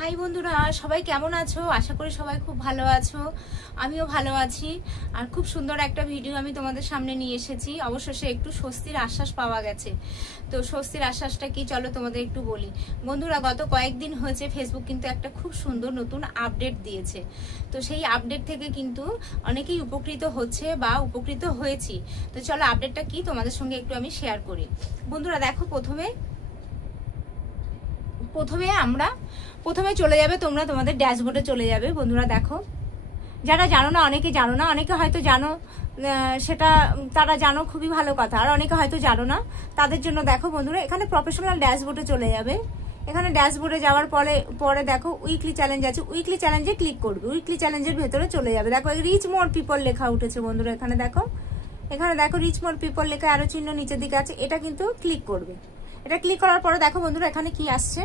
High বন্ধুরা, সবাই কেমন আছো? আশা করি সবাই খুব ভালো আছো। আমিও ভালো আছি। আর খুব সুন্দর একটা ভিডিও আমি তোমাদের সামনে নিয়ে এসেছি। অবশেষে একটু স্বস্তির আশ্বাস পাওয়া গেছে। তো স্বস্তির আশ্বাসটা কি, চলো তোমাদের একটু বলি। বন্ধুরা, গত কয়েকদিন হয়েছে ফেসবুক কিন্তু একটা খুব সুন্দর নতুন আপডেট দিয়েছে। তো সেই আপডেট থেকে কিন্তু অনেকেই উপকৃত হচ্ছে বা উপকৃত হয়েছি। তো চলো আপডেটটা কি তোমাদের সঙ্গে একটু আমি শেয়ার করি। বন্ধুরা দেখো, প্রথমে চলে যাবে, তোমরা তোমাদের ড্যাশবোর্ডে চলে যাবে। বন্ধুরা দেখো, যারা জানো না, অনেকে জানো না, অনেকে হয়তো জানো, সেটা তারা জানো, খুবই ভালো কথা। আর অনেকে হয়তো জানো না, তাদের জন্য দেখো বন্ধুরা, এখানে প্রফেশনাল ড্যাশবোর্ডে চলে যাবে। এখানে ড্যাশবোর্ডে যাওয়ার পরে দেখো উইকলি চ্যালেঞ্জ আছে, উইকলি চ্যালেঞ্জে ক্লিক করবে। উইকলি চ্যালেঞ্জের ভেতরে চলে যাবে। দেখো রিচ মোর পিপল লেখা উঠেছে বন্ধুরা। এখানে দেখো রিচ মোর পিপল লেখা আরো চিহ্ন নিচের দিকে আছে, এটা কিন্তু ক্লিক করবে। এটা ক্লিক করার পরে দেখো বন্ধুরা, এখানে কি আসছে,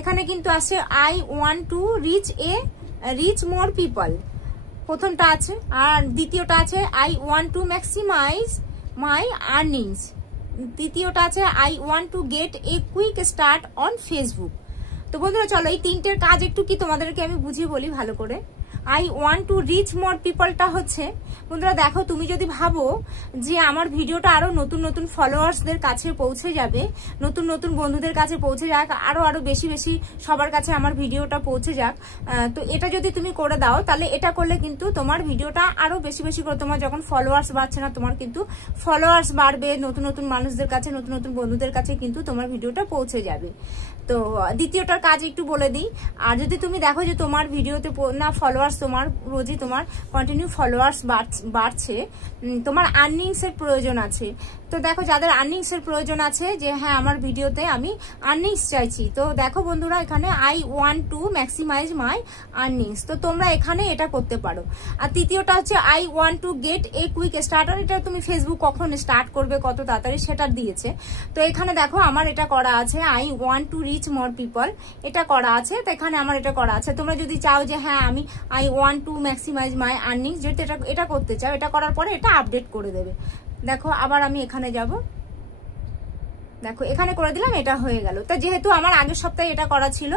এখানে কিন্তু আসছে I want to reach more people, প্রথমটা আছে। আর দ্বিতীয়টা আছে I want to maximise my earnings, তৃতীয়টা আছে I want to get a quick start on Facebook. তো বন্ধুরা চলো, এই তিনটের কাজ একটু কি তোমাদেরকে আমি বুঝিয়ে বলি ভালো করে। I want to reach more পিপলটা হচ্ছে, বন্ধুরা দেখো, তুমি যদি ভাবো যে আমার ভিডিওটা আরো নতুন নতুন ফলোয়ার্সদের কাছে পৌঁছে যাবে, নতুন নতুন বন্ধুদের কাছে পৌঁছে যাক, আরো বেশি বেশি সবার কাছে আমার ভিডিওটা পৌঁছে যাক, তো এটা যদি তুমি করে দাও, তাহলে এটা করলে কিন্তু তোমার ভিডিওটা আরো বেশি বেশি করে, তোমার যখন ফলোয়ার্স বাড়ছে না, তোমার কিন্তু ফলোয়ার্স বাড়বে, নতুন নতুন মানুষদের কাছে, নতুন নতুন বন্ধুদের কাছে কিন্তু তোমার ভিডিওটা পৌঁছে যাবে। তো দ্বিতীয়টার কাজ একটু বলে দিই। আর যদি তুমি দেখো যে তোমার ভিডিওতে না ফলোয়ার্স, তোমার রোজই তোমার কন্টিনিউ ফলোয়ার্স বাড়ছে, তোমার আর্নিংস এর প্রয়োজন আছে। তো দেখো, যাদের আর্নিংস এর প্রয়োজন আছে, যে হ্যাঁ আমার ভিডিওতে আমি আর্নিংস চাইছি, তো দেখো বন্ধুরা, এখানে I want to maximise my earnings, তো তোমরা এখানে এটা করতে পারো। আর তৃতীয়টা হচ্ছে I want to get a quick starter, এটা তুমি ফেসবুক কখন স্টার্ট করবে, কত তাড়াতাড়ি, সেটা দিয়েছে। তো এখানে দেখো আমার এটা করা আছে, I want to reach more people, এটা করা আছে। তো এখানে আমার এটা করা আছে। তোমরা যদি চাও যে হ্যাঁ আমি I want to maximise my earnings, যেটা এটা করতে চাও, এটা করার পরে এটা আপডেট করে দেবে। দেখো আবার আমি এখানে যাব, দেখো এখানে করে দিলাম, এটা হয়ে গেল। তো যেহেতু আমার আগের সপ্তাহে এটা করা ছিল,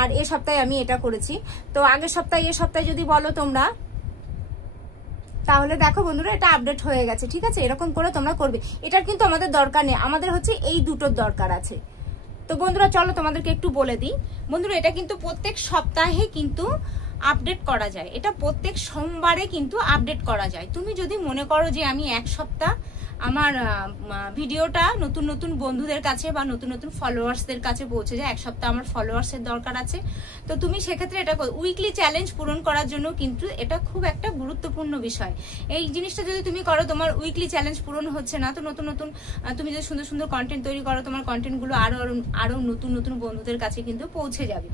আর এ সপ্তাহে আমি এটা করেছি, তো আগের সপ্তাহে এ সপ্তাহে যদি বলো তোমরা, তাহলে দেখো বন্ধুরা এটা আপডেট হয়ে গেছে। ঠিক আছে, এরকম করে তোমরা করবে। এটার কিন্তু আমাদের দরকার নেই, আমাদের হচ্ছে এই দুটোর দরকার আছে। তো বন্ধুরা চলো তোমাদেরকে একটু বলে দিই। বন্ধুরা, এটা কিন্তু প্রত্যেক সপ্তাহে কিন্তু আপডেট করা যায়, এটা প্রত্যেক সোমবারে কিন্তু আপডেট করা যায়। তুমি যদি মনে করো যে আমি এক সপ্তাহ আমার ভিডিওটা নতুন নতুন বন্ধুদের কাছে বা নতুন নতুন ফলোয়ার্সদের কাছে পৌঁছে যায়, এক সপ্তাহ আমার ফলোয়ার্সের দরকার আছে, তো তুমি সেক্ষেত্রে এটা উইকলি চ্যালেঞ্জ পূরণ করার জন্য কিন্তু এটা খুব একটা গুরুত্বপূর্ণ বিষয়। এই জিনিসটা যদি তুমি করো, তোমার উইকলি চ্যালেঞ্জ পূরণ হচ্ছে না, তো নতুন নতুন তুমি যদি সুন্দর সুন্দর কন্টেন্ট তৈরি করো, তোমার কন্টেন্টগুলো আরো নতুন নতুন বন্ধুদের কাছে কিন্তু পৌঁছে যাবে।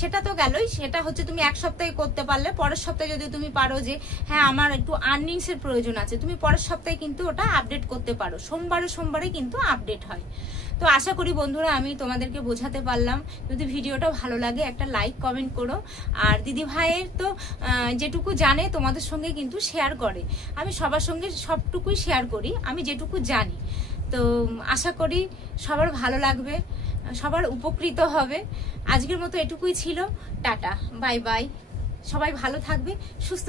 সেটা তো গেলই, সেটা হচ্ছে তুমি এক সপ্তাহে করতে পারলে। পরের সপ্তাহে যদি তুমি পারো যে হ্যাঁ আমার একটু আর্নিংস এর প্রয়োজন আছে, তুমি পরের সপ্তাহে কিন্তু ওটা আপডেট করতে পারো। সোমবারে কিন্তু আপডেট হয়। তো আশা করি বন্ধুরা আমি তোমাদেরকে বোঝাতে পারলাম। যদি ভিডিওটা ভালো লাগে একটা লাইক কমেন্ট করো। আর দিদি ভাইয়ের তো যেটুকু জানে তোমাদের সঙ্গে কিন্তু শেয়ার করে, আমি সবার সঙ্গে সবটুকুই শেয়ার করি, আমি যেটুকু জানি। তো আশা করি সবার ভালো লাগবে, সবার উপকৃত হবে। আজকের মতো এটুকুই ছিল। টাটা, বাই বাই, সবাই ভালো থাকবে, সুস্থ